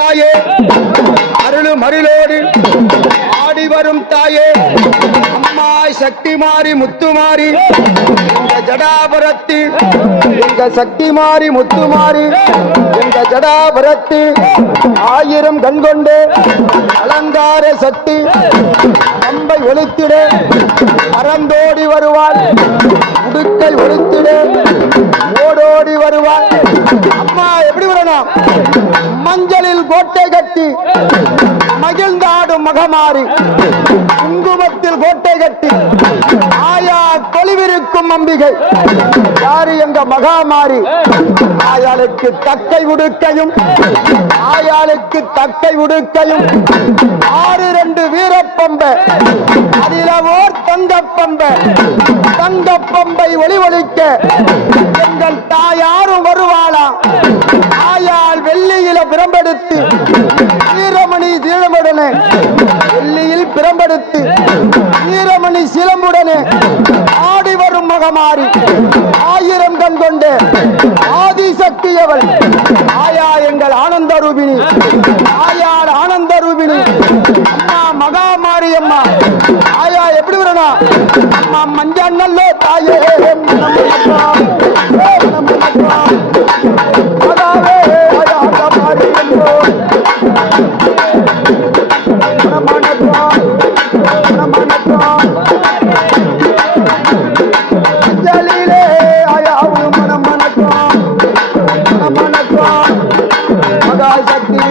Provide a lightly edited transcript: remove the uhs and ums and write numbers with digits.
தாயே, அருளும் அருளோடு ஆடி வரும் தாயே, அம்மாய் சக்தி மாறி முத்துமாரி எங்க ஜடாபுரத்து, எங்க சக்தி மாறி முத்துமாரி எங்க ஜடாபுரத்து, ஆயிரம் கண் கொண்டு அலங்கார சக்தி அம்பை ஒழித்திட பறந்தோடி வருவாள், உடுக்கை ஒழித்திட ஓடோடி வருவாள். அம்மா எப்படி வரணும்? மஞ்சளில் கோட்டை கட்டி மகிழ்ந்தாடும் மகமாரி, குங்குமத்தில் கோட்டை கட்டி ஆயா கொலிவிருக்கும் அம்பிகை யாரு? எங்க மகாமாரி. ஆயாளுக்கு தக்கை உடுக்கையும், ஆயாளுக்கு தக்கை உடுக்கையும், 6 வீரப்பம்பை, அதில ஓர் தங்கப்பம்பை, தங்கப்பம்பை ஒளி ஒலிக்க எங்கள் தாயாரும் வருவாளா? ஆயாள் வெள்ளியில பிரம்பெடுத்து வீரமணி சீலமுடனே, வெள்ளியில் பிரம்பெடுத்து வீரமணி சீலமுடனே ஆடி வரும் மகமாரி, 1000 கண் கொண்டு ஆதிசக்தியவள் ஆயா எங்கள் ஆனந்த ரூபிணி, ஆயாள் ஆனந்த ரூபிணி. அம்மா மகாமாரி அம்மா. ஆயா எப்படி வரணும்? அம்மா மஞ்சள் நல்லோ தாயே, மஞ்சளிலே ஆயாவு மனம் மணக்கும், மகாசக்தி